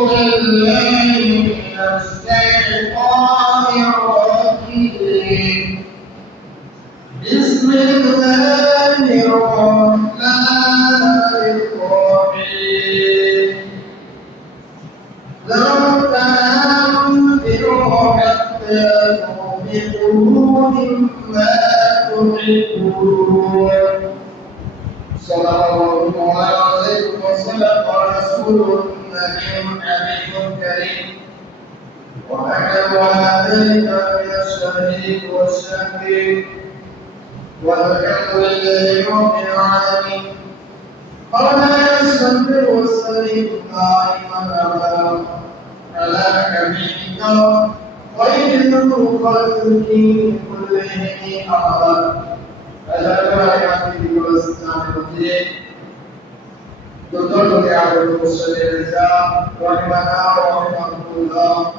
بالله من الشيطان الرجيم بسم الله الرحمن الرحيم لو تنفروا حتى تنفقوا مما تحبون صدق الله العظيم وصدق رسوله النبي الحبيب الكريم ونحن على ذلك من الشهيد والشاكرين والحمد لله رب العالمين ربنا يستغفر والسليم دائما على حبيبك خير الخلق كلهم أبدا الآيات والإسلام الدين دكتور عبد المرسل الرزاق رحمنا ورحمه الله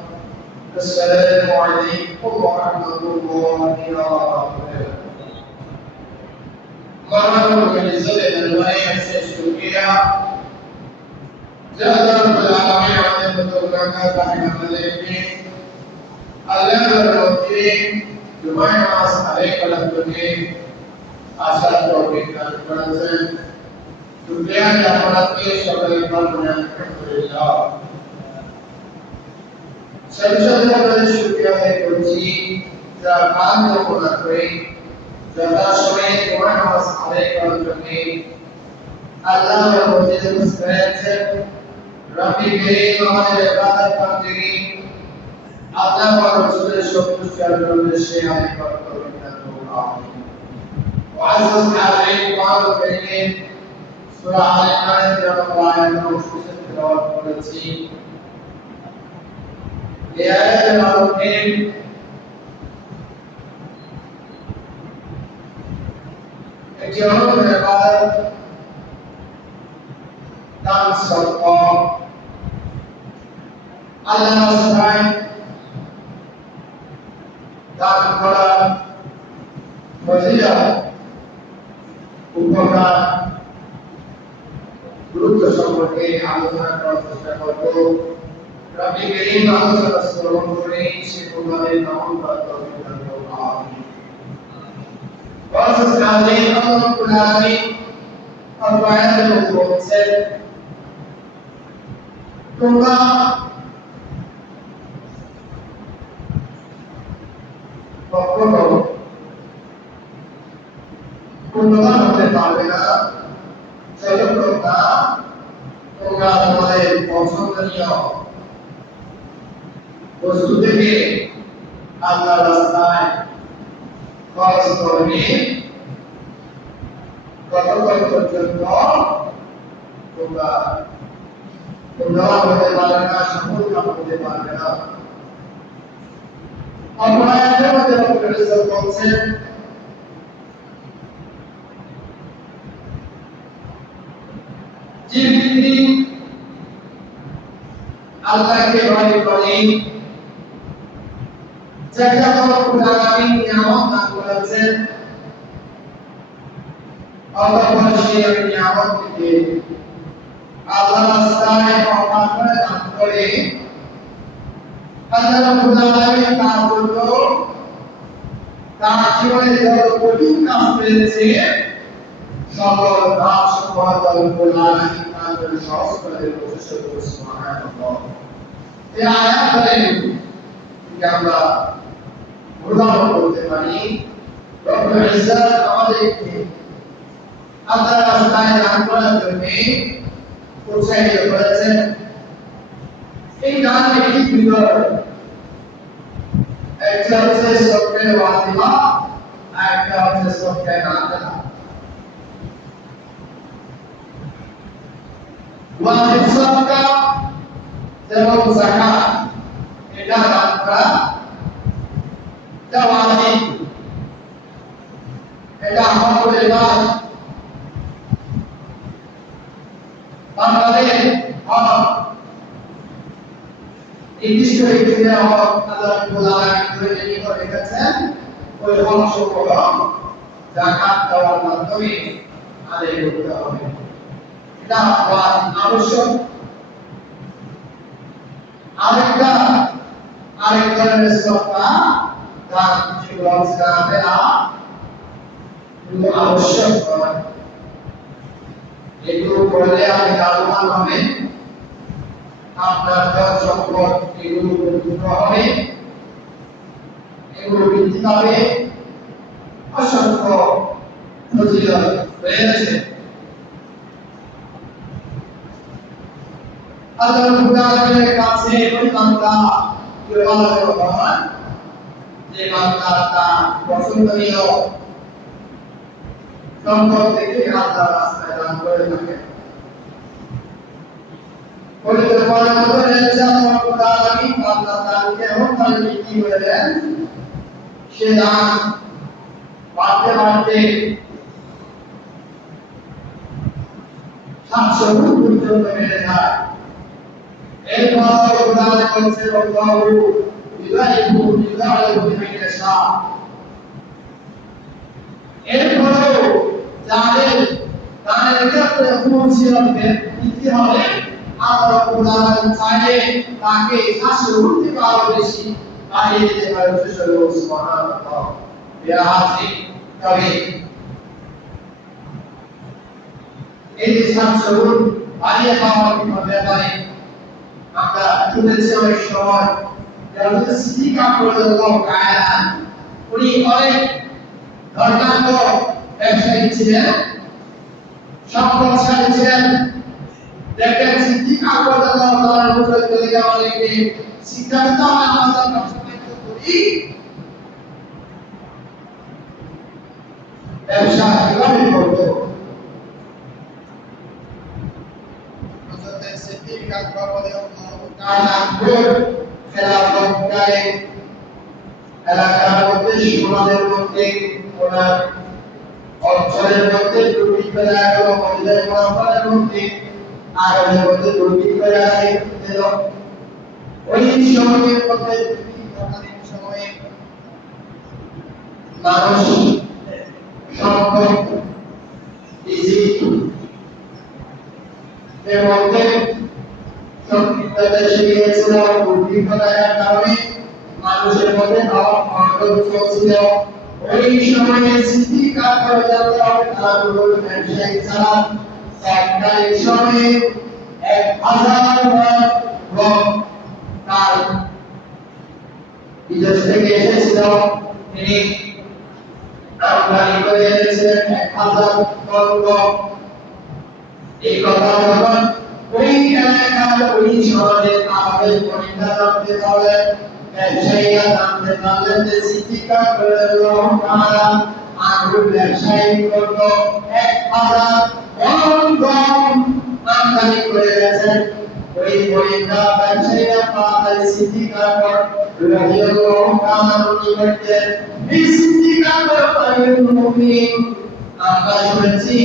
السلام عليكم ورحمة الله وبركاته مرحبا بالنسبة للولاية السورية جعل رب العالمين عظيم الدرجات رحمه الله الله الرحيم جمعنا عليك الدنيا আশা তৌফিক দান করেছেন শুকরিয়া আপনাকে সকলে বলবেন আলহামদুলিল্লাহ সর্বশেষ শুকরিয়া করছি যা মান কামনা করে যারা সময় তোমার নামাজ আদায় করার জন্য আল্লাহর মসজিদে বসেছেন রব্বি করিম আমাদের ইবাদত বন্দেগী আল্লাহ ওয়া রাসূলের সন্তুষ্টির জন্য সে আদায় করতে হবে وعزز عليكم قال الكريم سورة آل عمران آية 9 تلاوت করেছি এই আয়াতের মাধ্যমে একটি অনন্য ইবাদত দান সদকা আল্লাহর রাস্তায় দান করা ফজিলত উপকার গুরুত্ব সম্পর্কে আলোচনা করার চেষ্টা করব রব্বি করিম আলোচনা শ্রবণ করে সে প্রকারের নাম তৌফিক দান করুন আমিন ওয়াসাস আলাইহি আল্লাহুল আলামিন আয়াতের মধ্যে বলছেন তোমরা কখনো পূর্ণবান হতে পারবে না যতক্ষণ না তোমরা তোমাদের পছন্দনীয় বস্তু থেকে আল্লাহর রাস্তায় খরচ করবে ততক্ষণ পর্যন্ত তোমরা পূর্ণবান হতে পারবে না সফলকাম হতে পারবে না অপরাধের মধ্যে বলছেন যে ব্যক্তি আল্লাহকে ভয় করে যাকে আল্লাহ আলামিন নিয়ামত দান করেছেন আল্লাহ সেই নিয়ামত থেকে আল্লাহর রাস্তায় অর্পণ করে দান করে আল্লাহ আলামিন তার জন্য তার জীবনে যত কঠিন কাজ পেয়েছে সকল কাজ সফল আল্লাহ তাআলা সহজ করে দিয়েছেন সুবহানাল্লাহ এই আয়াতে যে আমরা উদাহরণ করতে পারি রব্বুল ইজ্জত আমাদেরকে আল্লাহর রাস্তায় দান করার জন্য উৎসাহিত করেছেন এই দান একটি বিতর একটা হচ্ছে সবকে ওয়াজিবা আর একটা হচ্ছে সবকে নাফিলা ওয়াজিব সাদকা এবং যাকাত এটা দান করা এটা ওয়াজিব এটা আমাদের ইবাদত আমাদের হক নির্দিষ্ট ব্যক্তিদের হক আল্লাহ রাব্বুল আলামিন তৈরি করে রেখেছেন ওই অংশগুলো যাকাত দেওয়ার মাধ্যমে আদায় করতে হবে এটা আবশ্যক আরেকটা আরেক ধরনের সত্তা তার কিছু লজ্জা পেলা কিন্তু আবশ্যক নয়। এগুলো করলে আপনি লাভবান হবেন, আপনার ধন সম্পদ এগুলো পরিপূর্ণ হবে, এগুলো বৃদ্ধি পাবে, অসংখ্য ফজিলত রয়েছে। আল্লাহ রাব্বুল কাছে ওই বান্দা কেবল যে বান্দা তার পছন্দনীয় সম্পদ থেকে আল্লাহ রাস্তায় দান করে থাকে। পরিকল্পনা করে আল্লাহ রাব্বুল আলামিন বান্দা তাকে হঠাৎ কি করে দেন, সে দান বাড়তে বাড়তে 700 গুণ পর্যন্ত বেড়ে যায়। এরপর আল্লাহ বলছে আল্লাহু ইলাইহু ইলাইহু বিমাইয়াশা। এরপর যাদের তাদের ক্ষেত্রে পৌঁছিয়ে দিতে হবে, আল্লাহ রাব্বুল আলামিন চাইলে তাকে 700 গুণ থেকে আরো বেশি বাড়িয়ে দিতে পারে। সুবহানাল্লাহ। ইয়া হাসিন তবে এই যে 700 গুণ বাড়িয়ে পাওয়ার ব্যাপারে আমরা শুনেছি অনেক সময় যারা সিদ্দিক রাদিয়াল্লাহু তাআলা উনি অনেক ধর্মান্ধ ব্যবসায়ী ছিলেন, সম্পদশালী ছিলেন। দেখেন সিদ্দিক রাদিয়াল্লাহু তাআলার উপরে চলে অনেকে সিদ্ধান্ত আমাদের সবসময় করি ব্যবসা কিভাবে করবো। সিদ্দিক রাদিয়াল্লাহু তাআলা খেলাফতকালে এলাকার মধ্যে সমাজের মধ্যে ওনার অঞ্চলের মধ্যে দুর্নীতি করে গেল, মহিলাদের মানবতার মধ্যে আরবের মধ্যে দুর্নীতি করে আসে। ওই সময়ের মধ্যে তৎকালীন সময়ে মানুষ সম্পদ ইজিপ্ট এর মধ্যে সংকীর্ণতা এসে গিয়েছিল। দুর্নীতির কারণে মানুষের মধ্যে অভাব চলছিল। ওই সময়ে সিদ্দিক রাদিয়াল্লাহু তাআলা ব্যবসায়ী ছাড়া তৎকালীন সময়ে 1000 লোক তার বিদেশ থেকে এসেছিল। তিনি আমদানি করে এনেছিলেন 1000 টন গম। এই কথা যখন ওই এলাকার ওই শহরের আরবের পরিণতা জানতে পারলেন, ব্যবসায়ীরা জানতে পারলেন যে সিদ্দিক রাদিয়াল্লাহু তাআলা আঙ্গুর ব্যবসায়ী করত 1000 টন গম আমদানি করে গেছেন। ওই পরিণতা ব্যবসায়ীরা পায় সিদ্দিক রাদিয়াল্লাহু তাআলার নিকটে, এই সিদ্দিক রাদিয়াল্লাহু আমরা শুনেছি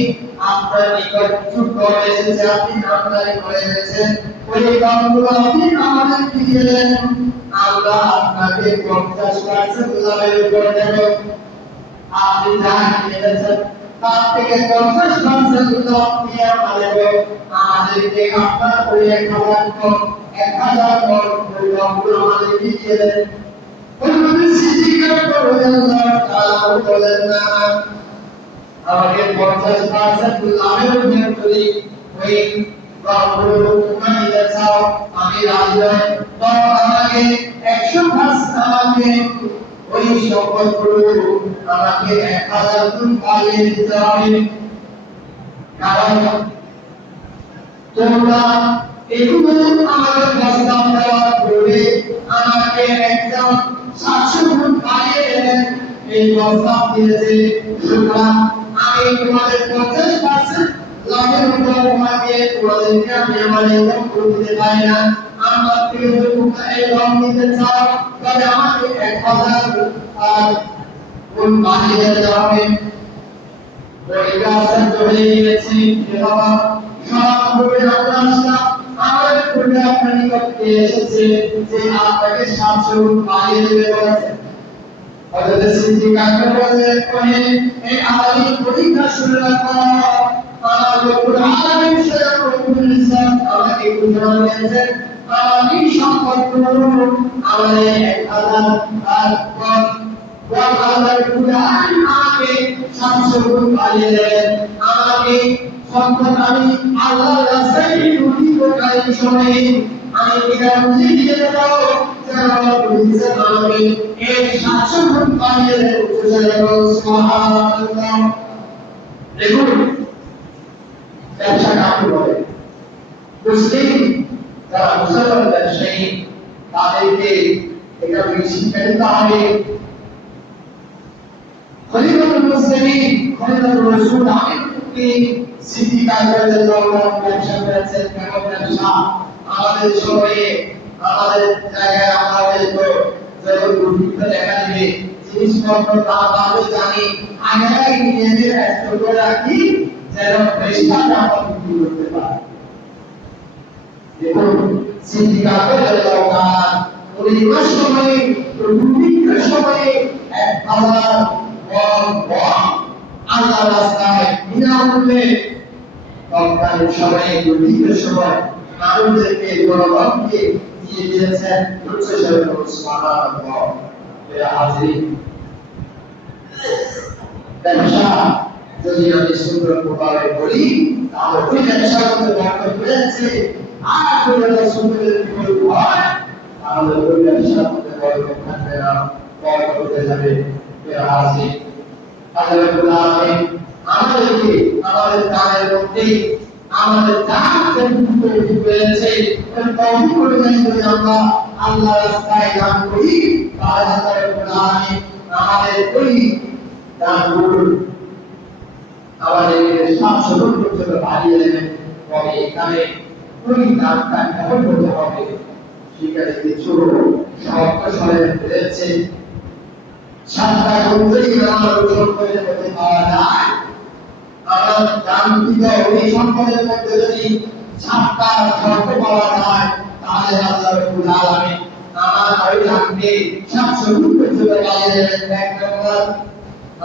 আপনার নিকট যুদ্ধ এসেছে, আপনি আমদানি করে এনেছেন, ওই গমগুলো আপনি আমাদের দিয়ে দেন, আমরা আপনাকে 50% লাভের উপর দেব। আপনি যা কিনেছেন তার থেকে 50% লাভ দিয়ে আমাদেরকে আপনার ওই 1000 টন ওই গমগুলো আমাদেরকে দিয়ে দেন। ওই সিদ্দিক রাদিয়াল্লাহু তাআলা বলেন না, আমাকে 50% লাভের উপর যদি ওই গমগুলো তোমরা নিতে চাও আমি রাজি নই, তো আমাকে 100% আমাকে ওই সম্পদগুলো আমাকে 1000 গুণ বাড়িয়ে দিতে হবে। কারণ তোমরা এগুলো আমাদের প্রস্তাব দেওয়ার পূর্বে আমাকে একদম 700 গুণ বাড়িয়ে দেবেন, এই প্রস্তাব দিয়েছে। সুতরাং আমি তোমাদের 50% লাভের উপর তোমাদেরকে আমি আমার ইনকাম করে দিতে পারি না। আমার প্রিয় তোমরা এই লোন নিতে চাও তবে আমাকে 1000 গুণ বাড়িয়ে দিতে হবে। ওই কাজটা হয়ে গিয়েছে। বাবা সবগুলো আপনারা আমাদের পূর্বে আপনার নিকটে এসেছে যে আপনাকে 700 গুণ বাড়িয়ে দেবে বলেছে। হযরত সিদ্দিক আকবর বলেন, এই আলামী পরীক্ষা শুরু রাখো, আমার রব্বুল আলামিন স্বয়ং রব্বুল ইজ্জত আমাকে ঘোষণা দিয়েছেন আমাকে সম্পদ আমাদের 1000 তারপর আল্লাহর কুরআন আমাকে 700 গুণ বাড়িয়ে দেন আমাকে সম্পদ আমি আল্লাহর রাস্তায় বিনিয়োগকারী সময়ে আমি এটা বুঝে দিয়ে দেব যেন বুঝে আমাকে এই 700 গুণ বাড়িয়ে দেন সুবহানাল্লাহ। দেখুন ব্যবসা কাকে বলে? মুসলিম যারা মুসলমান ব্যবসায়ী তাদেরকে এটা শিক্ষা দিতে হবে। খলিফাতুল মুসলিমিন খলিফাতুর রাসূল আমিনকে সিদ্দিক রাদিয়াল্লাহু আনহু ব্যবসা করেছেন। কেমন ব্যবসা? আমাদের সময়ে আমাদের জায়গায় আমরা হয়তো যখন দুর্ভিক্ষ দেখা দিবে জিনিসপত্র দাম বাড়বে জানি আগে নিজেদের স্টোর করে রাখি যেন বেশি দাম বিক্রি করতে পারে। দেখুন সিদ্দিক রাদিয়াল্লাহু আনহু উনি ওই সময়ে দুর্ভিক্ষের সময়ে 1000 আল্লাহ রাস্তায় বিনামূল্যে তৎকালীন সময়ে দুর্ভিক্ষের সময় মানুষদেরকে জনগণকে দিয়ে দিয়েছেন। সুবহানাল্লাহ। ব্যবসা যদি আমি সুন্দর প্রভাবে করি তাহলে ওই ব্যবসার মধ্যে বরকত রয়েছে। আর যদি আমরা সুন্দরের বিপরীত হয় তাহলে ওই ব্যবসার মধ্যে বরকত থাকবে না, বরকত হয়ে যাবে। আমাদেরকে আমাদের কানের মধ্যে আমাদের জানতে পেরেছে আমরা আল্লাহ রাস্তায় দান করি আমাদের ওই দানগুলো আমাদের 700 গুণ পর্যন্ত বাড়িয়ে দেবেন। তবে এখানে ওই দানটা কেমন হতে হবে সেখানে কিছু শর্ত সাজানো রয়েছে। 7টা গুণই আমার সম্পদের মধ্যে পাওয়া যায়। আমার দান দিতে ওই সম্পদের মধ্যে যদি 7টা শর্ত পাওয়া যায় তাহলে আল্লাহ রাব্বুল আলামিন আমার ওই দানকে 700 গুণ পর্যন্ত বাড়িয়ে দেবেন। এক নম্বর,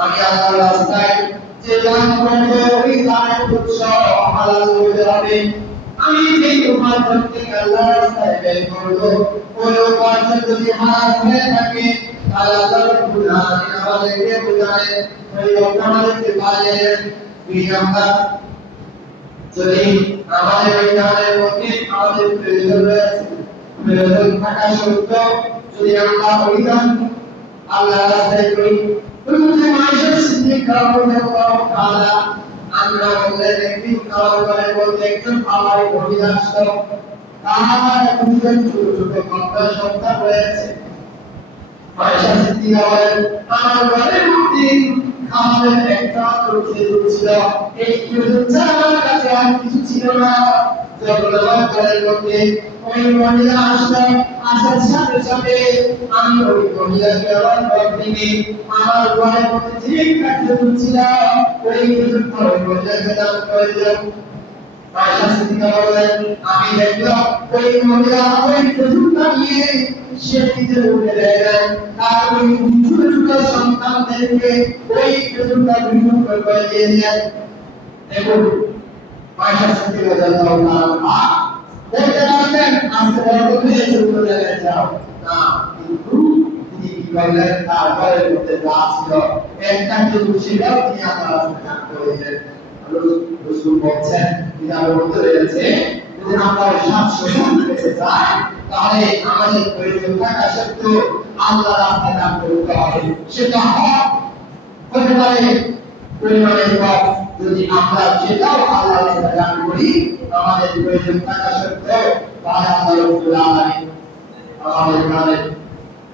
আমি আল্লাহর রাস্তায় যে দান করব ওই দানের উৎস হালাল হতে হবে। আমি যে উপার্জন থেকে আল্লাহর রাস্তায় ব্যয় করব ওই উপার্জন যদি হালাল হয়ে থাকে তাহলে আল্লাহ রাব্বুল আলামিন আমাদেরকে বোঝায় ওই আমাদেরকে বাড়িয়ে দেন। দুই নম্বর, যদি আমাদের ওই দানের মধ্যে আমাদের প্রয়োজন রয়েছে, প্রয়োজন থাকা সত্ত্বেও যদি আমরা ওই দান আল্লাহর রাস্তায় করি আমরা বললেন একদিন খাওয়ার পরে বলতে একজন আমার ঘড়ি আসতো তার দুজন ছোট ছোট কন্যা সন্তান রয়েছে। পয়সা সিদ্দিকা বলেন আমার ঘরের মধ্যে খাবারের একটা খেজুর ছিল, এই খেজুর ছাড়া আমার কাছে আর কিছু ছিল না। যখন আমার ঘরের মধ্যে ওই মহিলা আসলো, আসার সাথে সাথে আমি ওই মহিলাকে আমার ঘর থেকে আমার ঘরের মধ্যে যে খেজুর ছিল ওই খেজুরটা ওই মহিলাকে দান করে দিলাম। পয়সা সিদ্দিকা বলেন আমি দেখলাম ওই মহিলা ওই খেজুরটা নিয়ে সে নিজে উঠে দেন তার ওই ছোট ছোট সন্তানদেরকে ওই খেজুরটা বিক্রি করে দিয়ে দেন। দেখুন পয়সা সিদ্দিকা রাদিয়াল্লাহু তাআলা বলতে লাগলেন আজকে বড় করে ছোট জায়গায় যাও না, কিন্তু তিনি কি করলেন তার ঘরের মধ্যে যা ছিল একটা খেজুর ছিল তিনি আমার দান করে দিলেন। রাসূল বলছেন কিতাবের মধ্যে রয়েছে যদি আমরা 700 গুণ পেতে চাই তাহলে আমাদের প্রয়োজন থাকা সত্ত্বেও আল্লাহ রাস্তায় দান করতে হবে। সেটা হক হতে পারে পরিমাণে কম, যদি আমরা সেটাও আল্লাহ রাস্তায় দান করি আমাদের প্রয়োজন থাকা সত্ত্বেও তাহলে আল্লাহ রাব্বুল আলামিন আমাদের কানের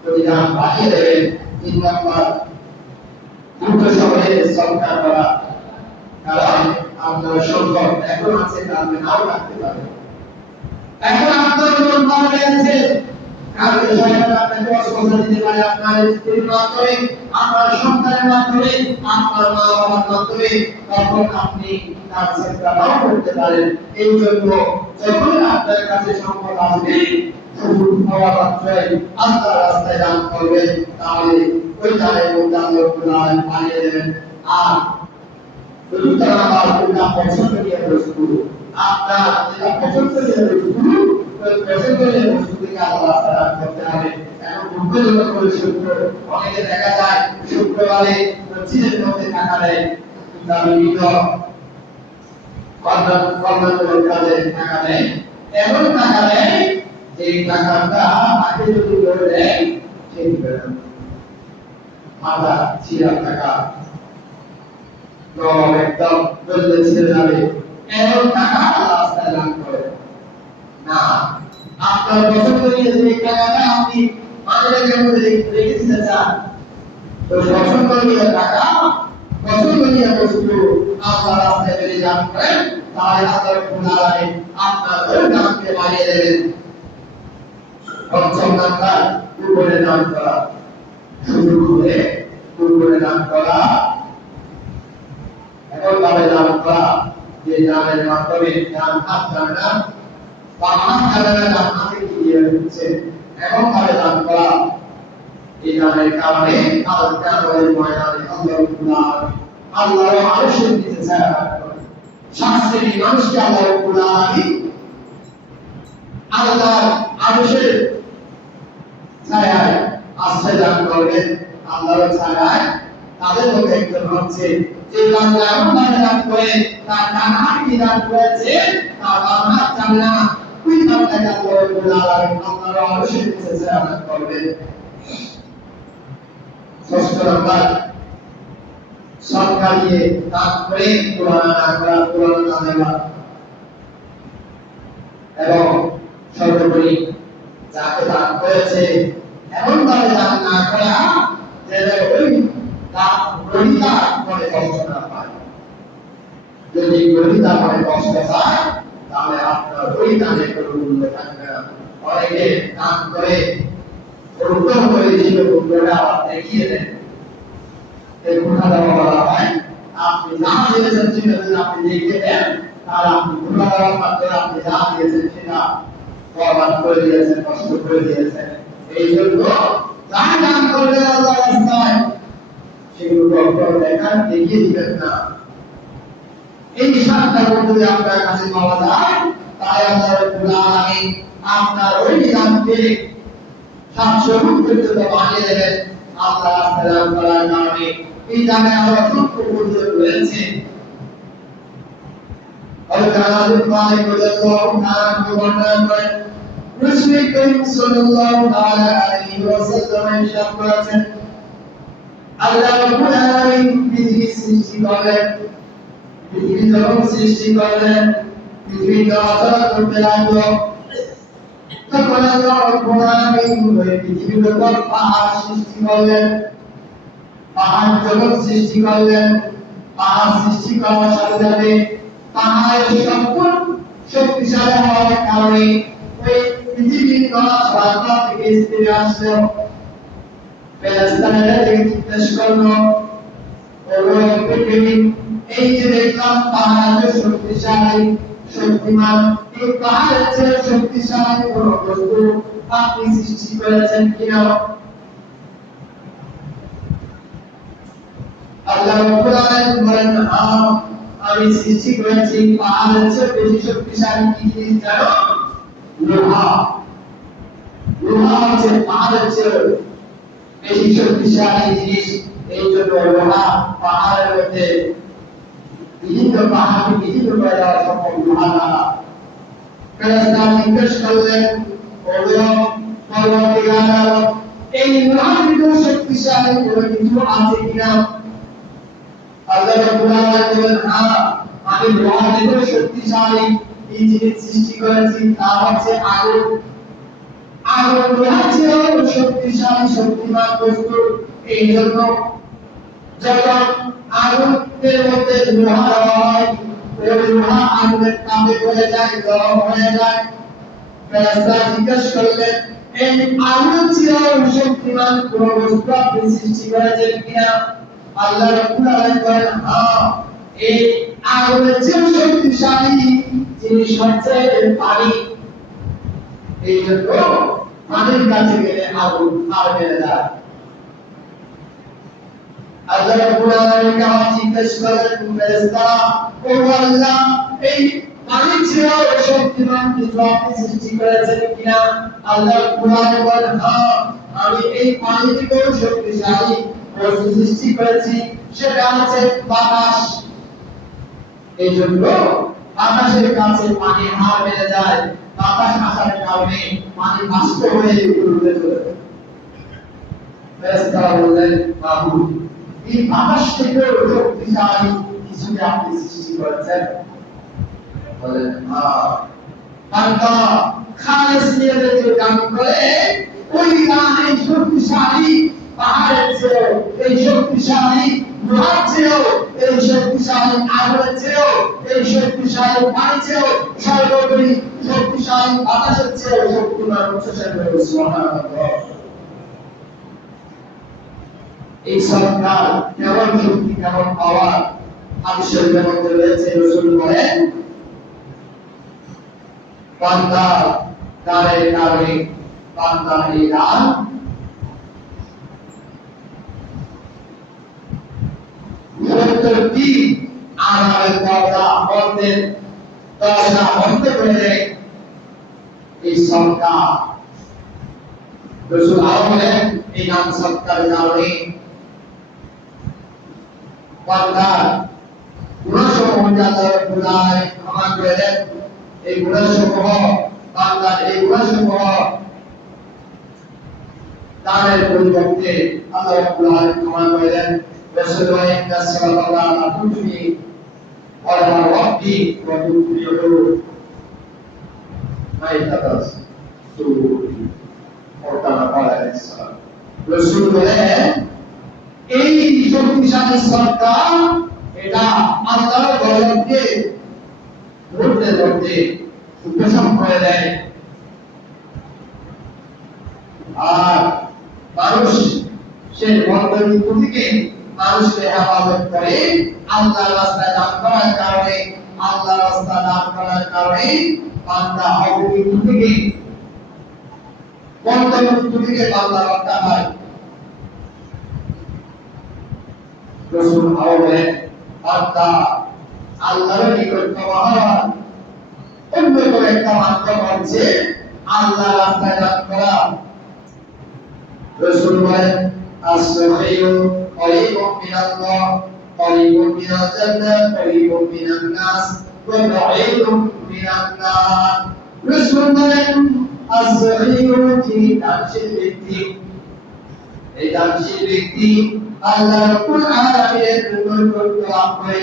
প্রতিদান বাড়িয়ে দেবেন। 3 নম্বর, দ্রুত সময়ে সরকার করা, কারণ আপনার সম্পদ এখন আছে কালকে নাও রাখতে পারে। এখন আপনার মন ভালো আছে কালকে শয়তান আপনাকে অসুবিধা দিতে পারে, আপনার স্ত্রীর মাধ্যমে, আপনার সন্তানের মাধ্যমে, আপনার মা বাবার মাধ্যমে, তখন আপনি তার চেষ্টাও করতে পারেন। এই জন্য যখন আপনার কাছে সম্পদ আসবে সুযোগ পাওয়া মাত্রই আল্লাহ রাস্তায় দান করবেন, তাহলে ওই দানের মধ্যে আল্লাহ রাব্বুল বানিয়ে দেবেন। আর যদি তারা আপনার পছন্দ নিয়ে বস্তু আপনার যেটা পছন্দ নিয়ে বস্তু করে বস্তুকে আল্লাহ তাআলা করতে হবে। এখন দুঃখজনক করে শুক্র অনেকে দেখা যায় শুক্রবারে মসজিদের মধ্যে টাকা দেয়, তার বিভিন্ন কর্মকাণ্ডের কাজে টাকা দেয়, এমন টাকা দেয় যে টাকাটা তাকে যদি করে দেয় ঠিক হবে না, মাথা ছিঁড়া টাকা একদম বললে ছিঁড়ে যাবে, এমন টাকা আল্লাহ তাআলা দান করে না। আপনার পছন্দ নিয়ে যে টাকাটা আপনি মাঝে মধ্যে রেখে দিতে চান, তো পছন্দ নিয়ে টাকা, পছন্দ নিয়ে বস্তু আল্লাহ রাস্তায় বেরিয়ে দান করেন, তাহলে আল্লাহ রাব্বুল আলামিন আপনার ওই দানকে বাড়িয়ে দেবেন। পঞ্চম নাম্বার, উপরে দান করা, শুরু করে উপরে দান করা, এমন ভাবে দান করা যে দানের মাধ্যমে দান হাত যাবে না, বা হাত যাবে না, দান হাতে গিয়ে হচ্ছে, এমন ভাবে দান করা এই দানের কারণে কাল কিয়ামতের ময়দানে আল্লাহ রাব্বুল আলামিন আল্লাহর আরশের নিচে ছায়া দান করেন। শাস্ত্রী মানুষকে আল্লাহ রাব্বুল আলামিন আল্লাহর আরশের ছায়ায় আশ্রয় দান করবেন। আল্লাহর ছায়ায় তাদের মধ্যে একজন হচ্ছে যে বান্দা এমন ভাবে দান করে তার ডান হাত কি দান করেছে, তার বাম হাত জানে না, ওই বান্দাকে আল্লাহ রাব্বুল আলামিন আল্লাহর আরশের নিচে ছায়া দান করবেন। ষষ্ঠ নাম্বার, সরকার দিয়ে দান করে কোরআন না করা, কোরআন না দেওয়া, এবং সর্বোপরি যাকে দান করেছে এমন ভাবে দান না করা যেন ওই দান গ্রহীতা মনে কষ্ট না পায়। যদি গ্রহীতা মনে কষ্ট পায় তাহলে আপনার ওই দানের কোনো মূল্য থাকবে না। অনেকে দান করে উত্তম করে দিল, উত্তরটা আবার দেখিয়ে দেন, এই গুণাটা বলা হয় আপনি যা দিয়েছেন সেটা যদি আপনি দেখিয়ে দেন তাহলে আপনি গুণা দেওয়ার মাধ্যমে আপনি যা দিয়েছেন সেটা বরবাদ করে দিয়েছেন, কষ্ট করে দিয়েছেন। এই জন্য যা দান করবেন আল্লাহর রাস্তায় সেগুলো কখনো দেখান, দেখিয়ে দিবেন না। এই সাতটা গুণ যদি আপনার কাছে পাওয়া যায় তাই আল্লাহ রাব্বুল আলামিন আপনার ওই দানকে 700 গুণ পর্যন্ত বাড়িয়ে দেবেন। আল্লাহ রাস্তায় দান করার কারণে এই দানে আল্লাহ খুব উপকৃত হয়েছে। হযরত আনাস মালিক রাদিয়াল্লাহু তাআলা বর্ণনা করেন, রাসূল করিম সাল্লাল্লাহু তাআলা আলাইহি ওয়াসাল্লাম ইরশাদ করেছেন, আল্লাহ রাব্বুল আলামিন পৃথিবী সৃষ্টি করলেন, পৃথিবী যখন সৃষ্টি করলেন, পৃথিবী চলাচল করতে লাগলো, তখন আল্লাহ রাব্বুল আলামিন ওই পৃথিবীর উপর পাহাড় সৃষ্টি করলেন। পাহাড় যখন সৃষ্টি করলেন, পাহাড় সৃষ্টি করার সাথে সাথে পাহাড়ের সম্পূর্ণ শক্তিশালী হওয়ার কারণে ওই পৃথিবীর চলাচল থেকে স্থিরে আসলো। ফেরেশতারা এটাকে জিজ্ঞেস করলো, ওরে পৃথিবী, এই যে দেখলাম পাহাড় এত শক্তিশালী, শক্তিমান, এই পাহাড়ের চেয়ে শক্তিশালী কোন বস্তু আপনি সৃষ্টি করেছেন কিনা? আল্লাহ রাব্বুল আলামিন বলেন, আমি সৃষ্টি করেছি পাহাড়ের চেয়ে বেশি শক্তিশালী কি জিনিস জানো? লোহা। লোহা হচ্ছে পাহাড়ের চেয়ে বেশি শক্তিশালী জিনিস। এই জন্য লোহা পাহাড়ের মধ্যে বিভিন্ন পাহাড়কে বিভিন্ন করে দেওয়া সম্ভব লোহা দ্বারা। ফেরেশতারা জিজ্ঞেস করলেন, পরবর্তীকালে এই লোহার ভিতরে শক্তিশালী কোনো কিছু আছে কিনা? আল্লাহ রাব্বুল আলামিন বলেন, আমি লোহার ভিতরে শক্তিশালী এই জিনিস সৃষ্টি করেছি, তা হচ্ছে আগুন। আগুন লোহার চেয়েও শক্তিশালী, শক্তিমান বস্তু। এই জন্য যখন আগুনের মধ্যে লোহা দেওয়া হয়, ওই লোহা আগুনের তাপে হয়ে যায়, গরম হয়ে যায়। ফেরেশতারা জিজ্ঞেস করলেন, এই আগুনের চেয়েও শক্তিমান কোন বস্তু আপনি সৃষ্টি করেছেন কিনা? আল্লাহ রাব্বুল আলামিন বলেন, এই আগুনের চেয়েও শক্তিশালী জিনিস হচ্ছে পানি। এই জন্য পানির কাছে গেলে আগুন আর বেড়ে যায়। আল্লাহ রাব্বুল আলামিন জিজ্ঞেস করলেন, ফেরেশতারা, ও আল্লাহ, এই পানির চেয়েও শক্তিমান কিছু আপনি সৃষ্টি করেছেন কিনা? আল্লাহ কুরআনে বলেন, হ্যাঁ, আমি এই পানি থেকেও শক্তিশালী বস্তু সৃষ্টি করেছি, সেটা হচ্ছে বাতাস। এই জন্য বাতাসের কাছে পানি হার মেরে যায়, বাতাস আসার কারণে পানি বাষ্প হয়ে উড়ে চলে যায়। ফেরেশতারা বললেন, বাবু, এই বাতাস থেকেও শক্তিশালী কিছুকে আপনি সৃষ্টি করেছেন? বলেন, হ্যাঁ। বান্দা খালেস নিয়তে যে গান করে, ওই গান এই শক্তিশালী পাহাড়ের চেয়েও, এই শক্তিশালী লোহার চেয়েও, এই শক্তিশালী আগুনের চেয়েও, এই শক্তিশালী পানির চেয়েও, সর্বোপরি শক্তিশালী বাতাসের চেয়েও শক্তিমান উচ্চস্বরে বলে সুবহানাল্লাহ। এই সরকার কেমন শক্তি, কেমন পাওয়ার, হাদিসের মধ্যে রয়েছে, রাসূল বলেন, বান্দা গানে গানে বান্দা এই গান সত্তরটি আড়ালের দরজা বন্ধ করে দেয়। এই সরকার রাসূল বলেন, এই গান সরকারের কারণে বান্দা গুনাহসমূহ আল্লাহ গুনাহ ক্ষমা করে দেন। এই গুনাহসমূহ বান্দার এই গুনাহসমূহ তার পরিবর্তে আল্লাহ রাব্বুল আলামিন ক্ষমা করে দেন। রাসূল বলেন, সাল্লাল্লাহু আলাইহি ওয়া সাল্লাম রাব্বি ওয়া তুবিহু মাইতাতাস সুরি ওরকানা আলাইহিস সালাম। রাসূল বলেন, এই শক্তিশালী সরকার এটা আল্লাহর গজবকে ধরতে ধরতে উপশম করে দেয়। আর মানুষ সে বন্ধনীতি থেকে মানুষকে হেফাজত করে আল্লাহর রাস্তায় দান করার কারণে, আল্লাহর রাস্তায় দান করার কারণে বান্দা অবনীতি থেকে, বন্ধনীতি থেকে বান্দা রক্ষা হয়। রাসূল বলেন, বান্দা আল্লাহর নিকট ক্ষমা হওয়ার অন্যতম একটা মাধ্যম হচ্ছে আল্লাহর রাস্তায় দান করা। রাসূল বলেন, as-sahihu qaribun minallah, qaribun minal jannah, qaribun minan nas, wa ba'idun minan nar। রাসূল বলেন, as-sahihu যিনি দানশীল ব্যক্তি, এই দানশীল ব্যক্তি আল্লাহ রাব্বুল আলামিনের নৈকট্য লাভ করে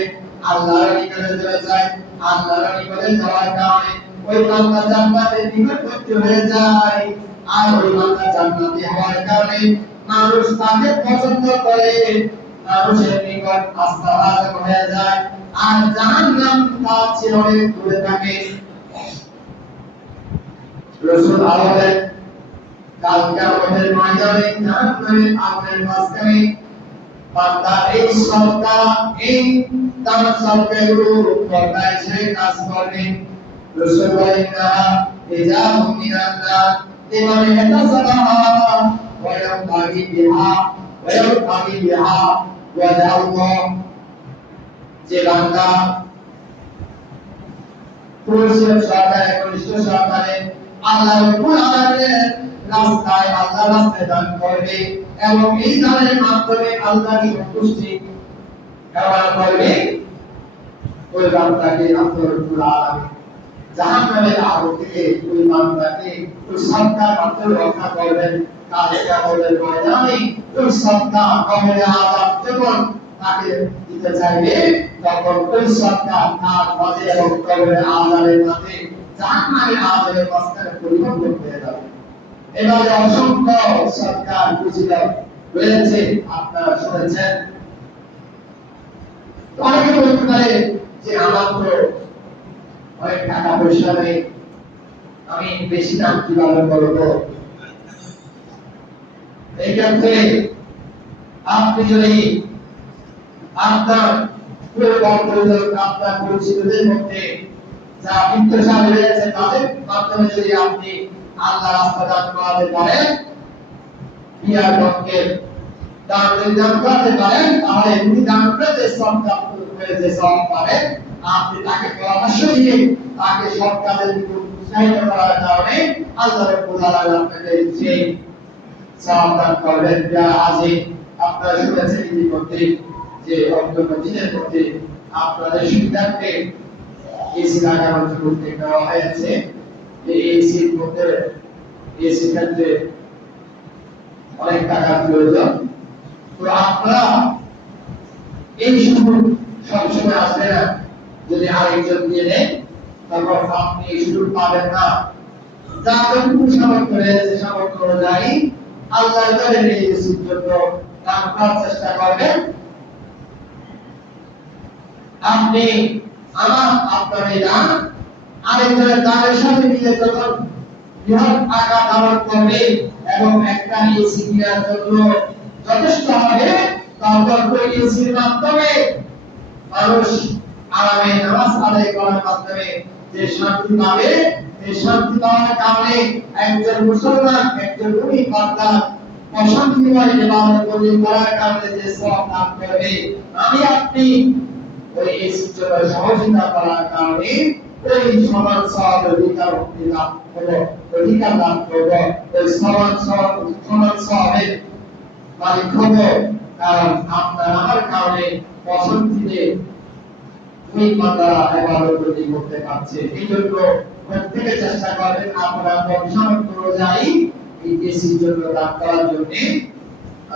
আল্লাহর নিকটে চলে যায়। আল্লাহর নিকটে যাওয়ার কারণে ওই বান্দা জান্নাতের নিকটবর্তী হয়ে যায়। আর ওই বান্দা জান্নাতি হওয়ার কারণে মানুষ তাকে পছন্দ করে, মানুষের নিকট আস্থাভাজন হয়ে যায়। আর জাহান্নাম তার চেয়ে অনেক দূরে থাকে। রাসূল বলেন, কাল কিয়ামতের ময়দানে জাহান্নামের আগুনের মাঝখানে বান্দা এই সরকার, এই তার সরকারগুলো পর্দায় ছেড়ে কাজ করবে। রাসূল বলেন, ইজাবু মিনান্নার লিমান ইয়াতাসালাহা ওয়া ইয়াবতাগি বিহা ওয়াজহ আল্লাহ। যে বান্দা পুরুষের সরকারে, কনিষ্ঠ সরকারে আল্লাহ রাব্বুল আলামিনের রাস্তায়, আল্লাহর রাস্তায় দান করবে এবং এই দানের মাধ্যমে আল্লাহর সন্তুষ্টি কামনা করবে, ওই বান্দাকে আল্লাহ রাব্বুল আলামিন জাহান্নামের আগুন থেকে ওই বান্দাকে ওই সরকার মাত্র রক্ষা করবেন। কাল কিয়ামতের ময়দানে ওই সরকার কবরে আযাব যখন তাকে দিতে চাইবে, তখন ওই সরকার তার মাঝে এবং কবরে আযাবের মাঝে জাহান্নামের আযাবের মাঝখানে পরিবর্তন হয়ে যাবে। এভাবে অসংখ্য সরকার বুঝিলাম রয়েছে, আপনারা শুনেছেন। অনেকে বলতে পারে যে আমার তো অনেক টাকা পয়সা নেই, আমি বেশি দাম কিভাবে করবো? এই ক্ষেত্রে আপনি যদি আপনার আপনার পরিচিতদের মধ্যে যা বিত্তশালী রয়েছে তাদের মাধ্যমে যদি আপনি আল্লাহ রাস্তা দান করাতে পারেন, বিয়ার পক্ষের দান যদি দান করতে পারেন, তাহলে উনি দান করে যে সব পাবেন, আপনি তাকে পরামর্শ দিয়ে তাকে সৎ কাজের দিকে উৎসাহিত করার কারণে আল্লাহ রাব্বুল আলামিন আপনাকে সেই সওয়াব দান করবেন। যা আজই আপনারা শুনেছেন ইতিমধ্যে যে অন্তত দিনের মধ্যে আপনাদের সুবিধার্থে এসি লাগানোর জন্য উদ্যোগ নেওয়া হয়েছে। এই এসির মধ্যে এসি ক্ষেত্রে অনেক টাকার প্রয়োজন। তো আপনারা এই সুযোগ সবসময় আসবে না, যদি আরেকজন দিয়ে দেয় তারপর আপনি এই সুযোগ পাবেন না। যা যতটুকু সামর্থ্য রয়েছে সামর্থ্য অনুযায়ী আল্লাহর ঘরে এই এসির জন্য দান করার চেষ্টা করবেন। আপনি আপনার এই দান আরেকজনের দানের সাথে মিলে যখন বৃহৎ টাকা দান করবে এবং একটা এসি কেনার জন্য যথেষ্ট হবে, তখন ওই এসির মাধ্যমে মানুষ আরামে নামাজ আদায় করার মাধ্যমে যে শান্তি পাবে, এই শান্তি পাওয়ার কারণে একজন মুসলমান, একজন মুমিন বান্দা অশান্তিময় ইবাদত করার কারণে যে সওয়াব লাভ করবে, আমি আপনি ওই এসির জন্য সহযোগিতা করার কারণে ওই সমান সওয়াবের অধিকার লাভ করবো, ওই সমান সওয়াবের মালিক হবো। কারণ আপনার আমার কারণে অশান্তিতে ওই বান্দারা ইবাদত করতে পারছে। এই জন্য প্রত্যেকে চেষ্টা করবেন আপনারা সামর্থ্য অনুযায়ী এই এসির জন্য দান করার জন্য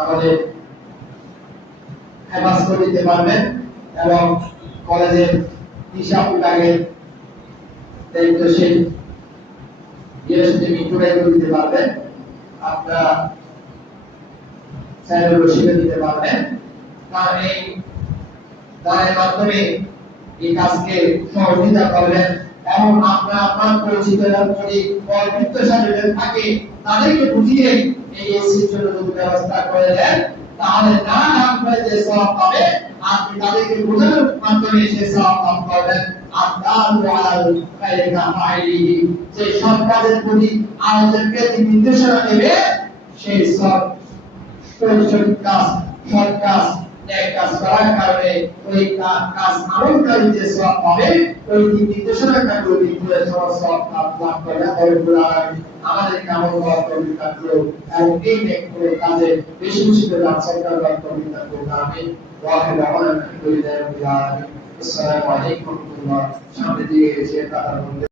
আমাদের হেফাজ করে দিতে পারবেন এবং কলেজের হিসাব বিভাগের দায়িত্বশীল মিটুরাই করে দিতে পারবেন। আপনারা স্যারের রসিদে দিতে পারবেন। কারণ এই দানের মাধ্যমে এই কাজকে সহযোগিতা করবেন এবং আপনার আপনার পরিচিত যদি বিত্তশালী থাকে তাদেরকে বুঝিয়ে এই এসির জন্য যদি ব্যবস্থা করে দেন, তাহলে না নাম করে যে সওয়াব পাবে আপনি তাদেরকে বোঝানোর মাধ্যমে সে সওয়াব লাভ করবেন। যে সৎ কাজের প্রতি আয়োজনকে নির্দেশনা দেবে, সেই সৎ কাজ এক কাজ করার কারণে ওই কাজ আমলকারী যে সওয়াব পাবে, ওই নির্দেশনাটা করে সওয়াব লাভ করবে। আমাদেরকে আমল করার তৌফিক দান করুন এবং এই নেক কাজে বেশি বেশি করে সরকার করার তৌফিক দান করুন। আমিন। ওয়া আখিরু দাওয়ানা আলহামদুলিল্লাহি রাব্বিল আলামিন। আসসালামু আলাইকুম ওয়া রাহমাতুল্লাহ। সামনে দিয়ে এসে কথা বলতে